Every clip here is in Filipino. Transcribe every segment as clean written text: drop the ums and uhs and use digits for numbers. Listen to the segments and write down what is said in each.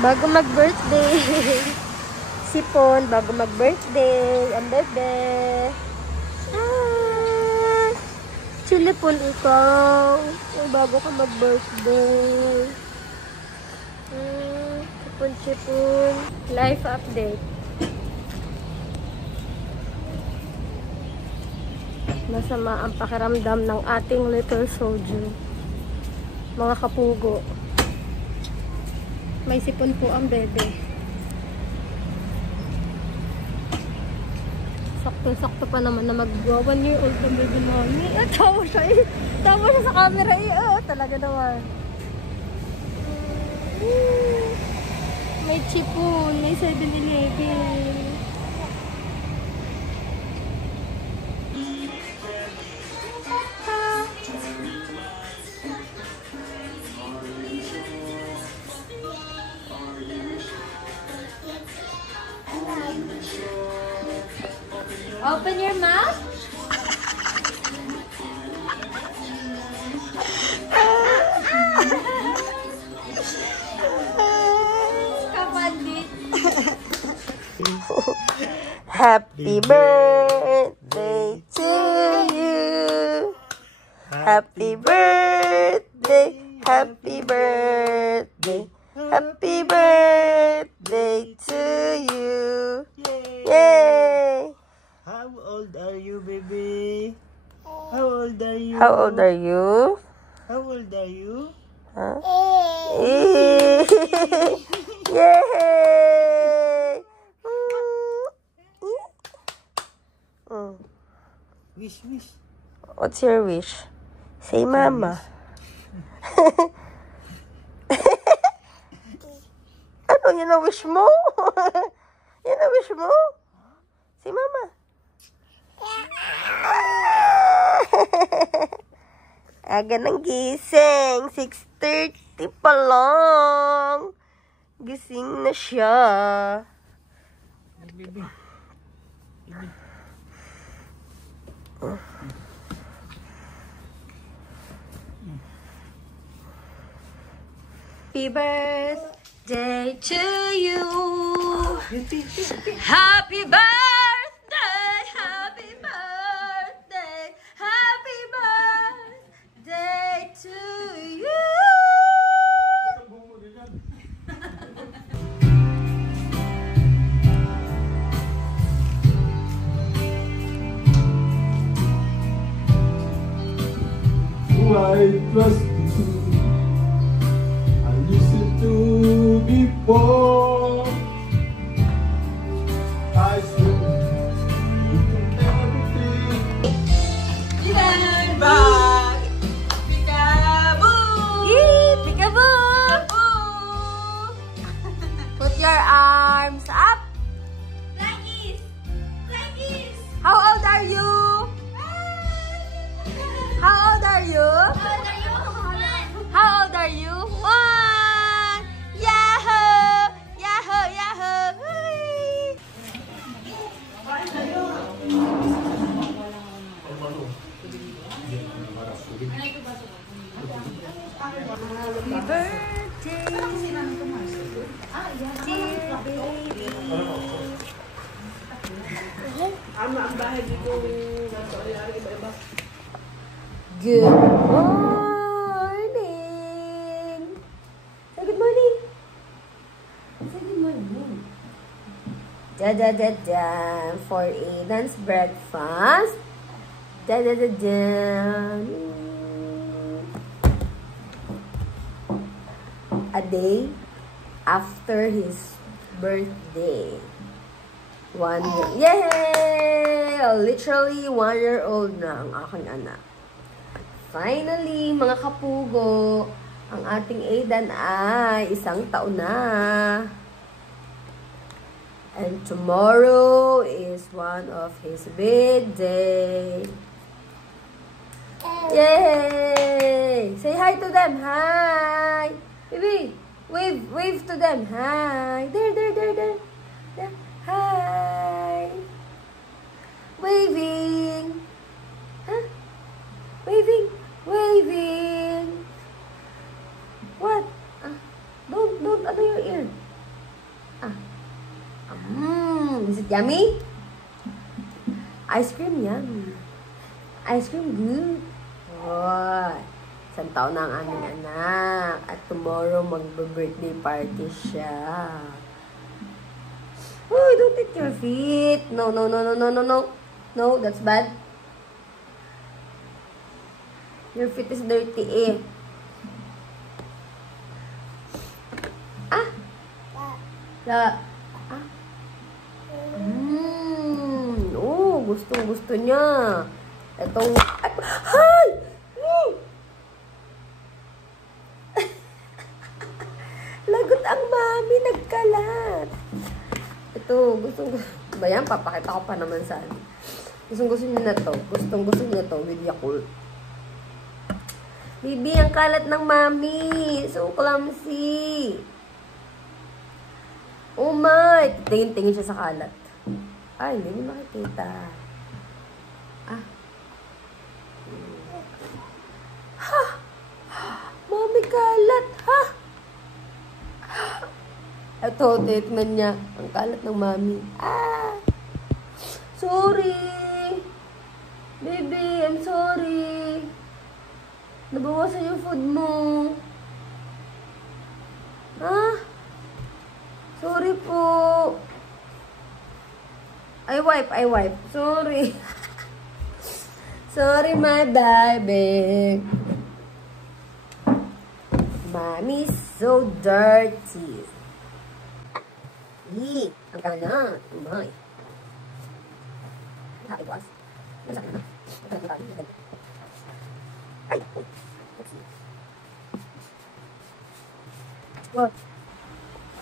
Bago mag-birthday. Sipon, bago mag-birthday. Ang bebe. Ah, chilipon ikaw. Ay, bago ka mag-birthday. Sipon. Life update. Masama ang pakiramdam ng ating little soju. Mga kapugo. May sipon po ang bebe. Sakto-sakto pa naman na mag-1 year old ang baby mommy. Tawa siya eh. Tawa siya sa camera eh. Oo, talaga naman. May chipon. May 7-Eleven. Open your mouth. Happy birthday to you. Happy birthday. Happy birthday. Happy birthday to you. Yay! How old are you, baby? How old are you? How old are you? How old are you? Huh? Yay! Wish. What's your wish? Say mama. Ano yun ang wish mo? Yun ang wish mo? Say mama. Aga ng gising. 6:30 pa lang. Gising na siya. Baby. Happy birthday to you. Happy birthday. Happy birthday. Happy birthday to you. I trust you. I listened to before. I said everything. Stand back. Peekaboo. Peekaboo. Put your arms up. Flakies! Flakies! How old are you? How old are you? How old are you? 1! Yahoo! Yahoo! Yahoo! Hui! Happy birthday, dear baby. Good morning. Say good morning. Say good morning. Da. For Aidan's breakfast. Da. A day after his birthday. 1 year. Yay! Literally 1 year old na ang aking anak. Finally, mga kapugo, ang ating Aidan ay 1 taon na. And tomorrow is one of his birthday. Yay! Say hi to them. Hi! Baby, wave to them. Hi! There. Hi! Waving! Huh? Waving! What? Don't, ano your ear? Yummy? Ice cream, yummy. Ice cream, good. Oh, isang taon na ang aming anak. At tomorrow, mag-birthday party siya. Oh, don't eat your feet. No, no, no, no, no, no, no. No, that's bad. Your feet is dirty eh. Ah! Ah! Oh, gustong-gusto niya. Itong... Ay! Lagot ang mami, nagkalat. Ito, ba yan? Papakita ko pa naman sa ano. Gustong-gusto niya na to. Gustong-gusto niya to with Yakult. Bibi, ang kalat ng mami. So clumsy. Oh my! Tingin-tingin siya sa kalat. Ay, hindi niyo makikita. Ah. Ha! Mami, kalat! Ha! Ito, treatment niya. Ang kalat ng mami. Ah! Sorry! Baby, I'm sorry. Nabawasan yung food mo. Ha? Sorry po. I wipe. Sorry. Sorry, my baby. Mommy's so dirty. Ang kalat. Umay. Nakaiwas. Masakit na. Ay! What?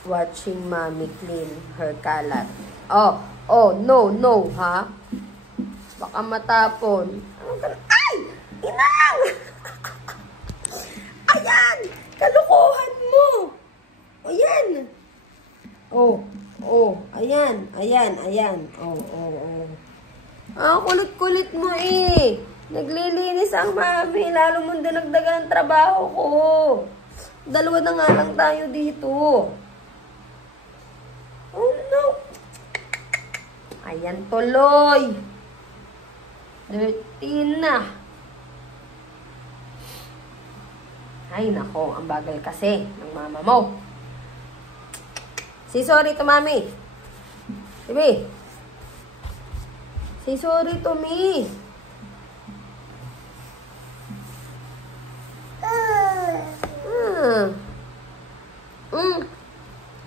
Watching mommy clean her kalat. Oh, no, ha? Baka matapon. Ay! Inang! Ayan! Kalukuhan mo! O, yan! Ayan. Ah, kulit-kulit mo eh. Naglilinis ang mami. Lalo mo dinagdagan ang trabaho ko. Dalawa na nga lang tayo dito. Oh no. Ayan tuloy. Dirty na. Ay nako, ang bagal kasi ng mama mo. Say sorry to mami. Baby. Say sorry to me.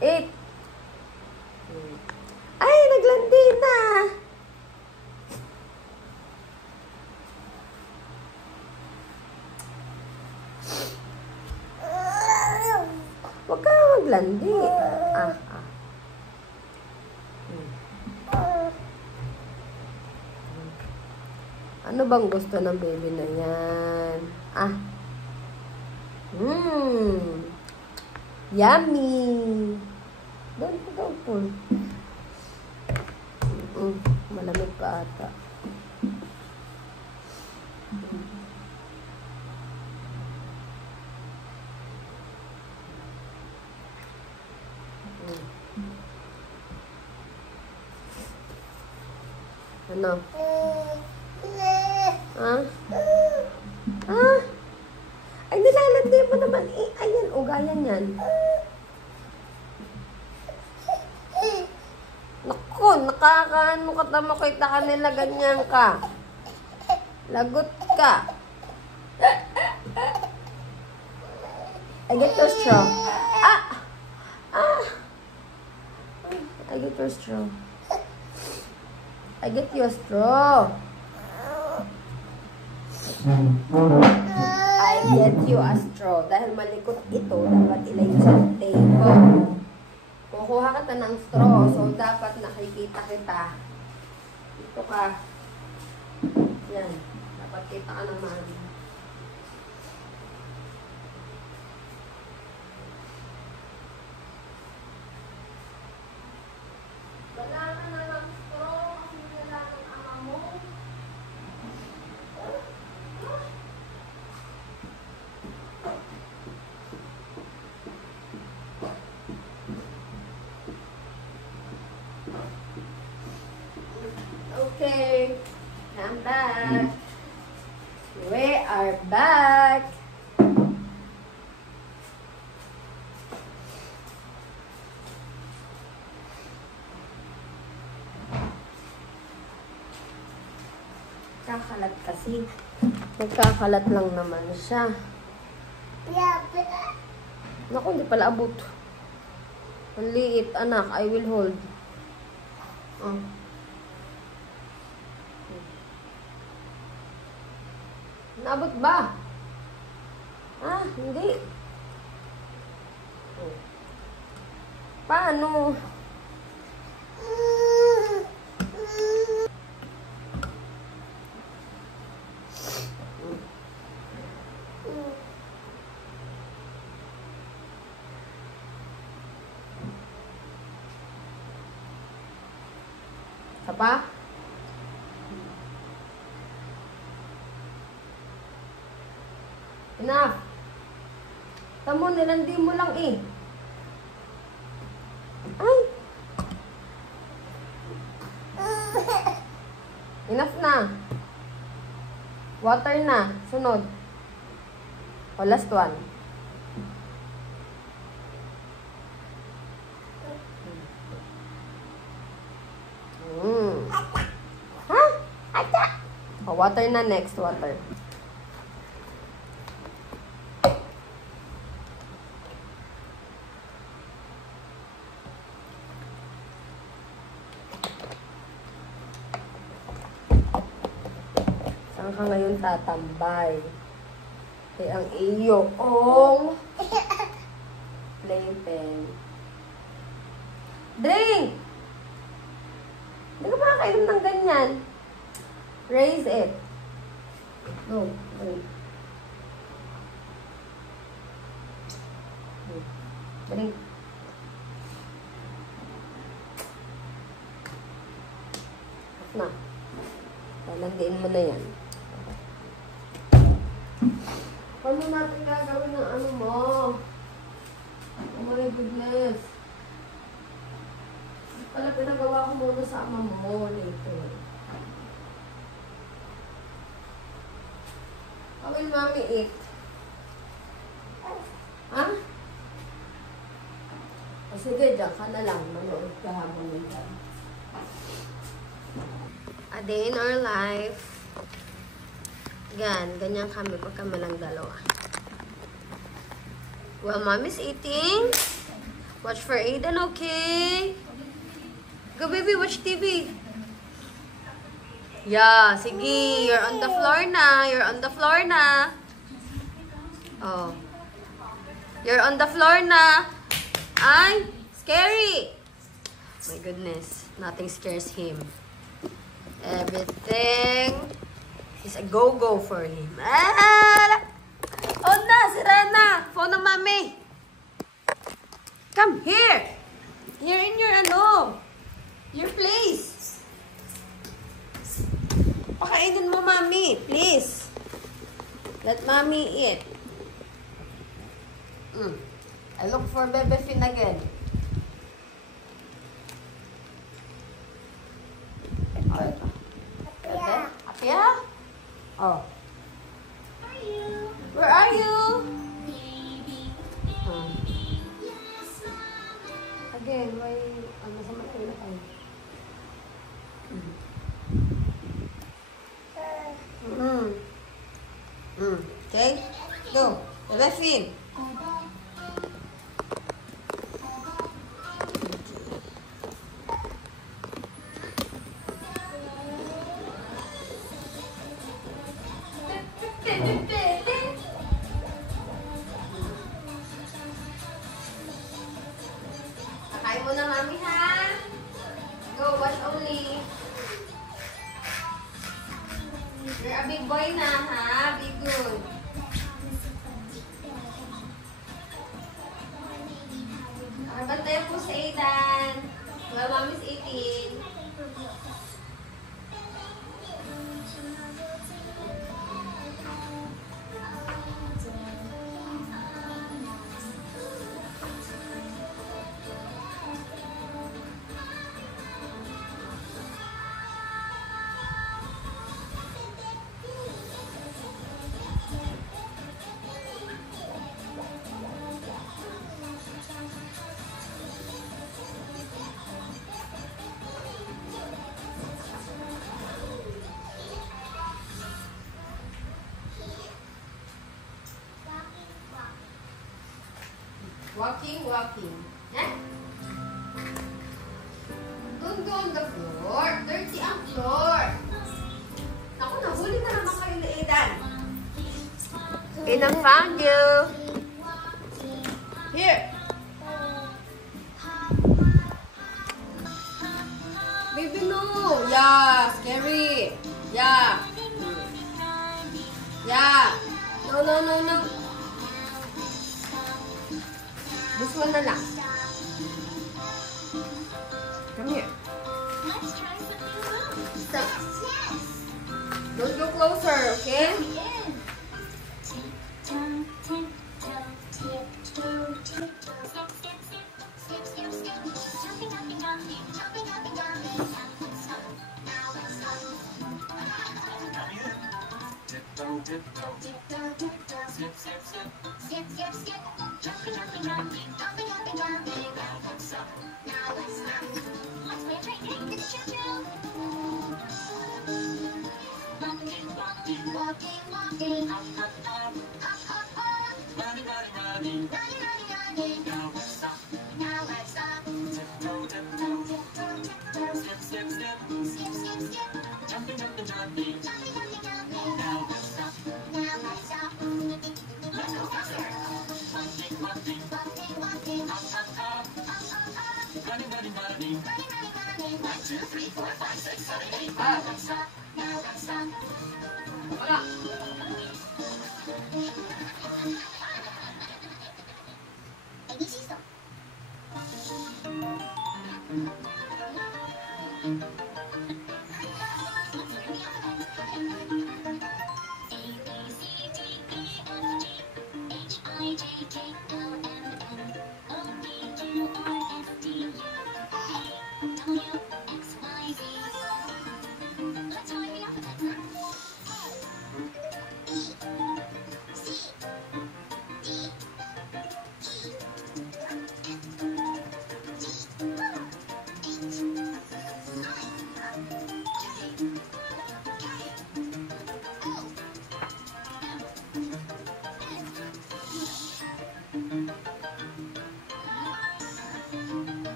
Eat. Ay, naglandi na. Huwag ka maglandi. Ano bang gusto ng baby na yan? Yummy! Don't pull. Malamig pa ata. Ano? Ay, nilalandi mo naman eh. Ayan, ugayan yan. Naku, nakakaano ka tamo kita kanila ganyan ka. Lagot ka. I get your straw. I get your straw. I get you a straw. I get you a straw. Dahil malikot ito, dapat ilagay sa table. Kukuha ka ng straw, so dapat nakikita kita. Ito ka. Yan. Dapat kita ka naman. Wala ka na ng straw. Hindi na lang ang ama mo. back. We are back. Kakalat kasi. Nagkakalat lang naman siya. Naku, hindi pala abot. Ang liit, anak. I will hold. Oh. Naabot ba? Ah, hindi. Oh. Paano? Isa pa? Enough. Tamo, nilandi mo lang eh. Ay! Enough na. Water na. Sunod. O, last one. Ha? Ata! O, water na next. Water. Saan ka ngayon tatambay? Kaya ang iyong playpen. Drink! Hindi ka makakainom ng ganyan. Raise it. No, drink. Drink. Off na. Landiin mo na yan. Paano natin gagawin ng ano mo? Oh my goodness. Pala pinagawa ko muna sa ama mo later. How will mommy eat? Ha? O sige, dyan ka na lang. Manood ka habang nandyan. A day in our life. Ganyan kami pag kami lang dalawa. While mommy's eating, watch for Aiden, okay? Go baby, watch TV. Yeah, sige, you're on the floor na. You're on the floor na. Oh. You're on the floor na. Ay, scary. My goodness, nothing scares him. Everything is a go-go for him. Ah! Oh na, sira na. Phone ng mommy. Come here. Here in your your place. Pakainin mo, mommy, please. Let mommy eat. I look for Bebe Fin again. Bebe? Apia? Oh. Where are you? Again, why? Ano sa mata na kayo? Okay? Go. Bebe Fin. Kakain mo na, mami, ha? Go, watch only. You're a big boy na, ha? Be good. Bantayan po sa Aidan. While mommy's eating. Walking, walking. Yeah? Don't go on the floor. Dirty ang floor. Naku, nahuli na naman kayo na Aidan. Aidan found you. Here. Baby, no. Yeah, scary. Yeah. Yeah. No, no, no, no. This one na lang. Come here. Let's try some new moves. Stop. Yes. Don't go closer, okay? Walking, walking, hop, hop, hop, hop, hop, hop. Running, running, running, running, running, running. Now let's stop, now let's stop. Tiptoe, tiptoe, tiptoe, tiptoe. Skip, skip, skip, skip, skip, skip. Jumping, jumping, jumping, jumping, jumping, jumping. Now let's stop, now let's stop. Let's go faster. Walking, walking, walking, walking, hop, hop, hop, hop, hop, hop. Running, running, running, running, running, running. 1, 2, 3, 4, 5, 6, 7, 8. Now let's stop, now let's stop. Wala.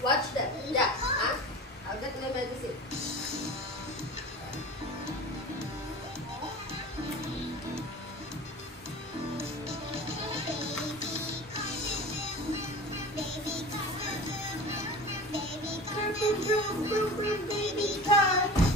Watch them. Yeah. Huh? I'll get the medicine. Baby car.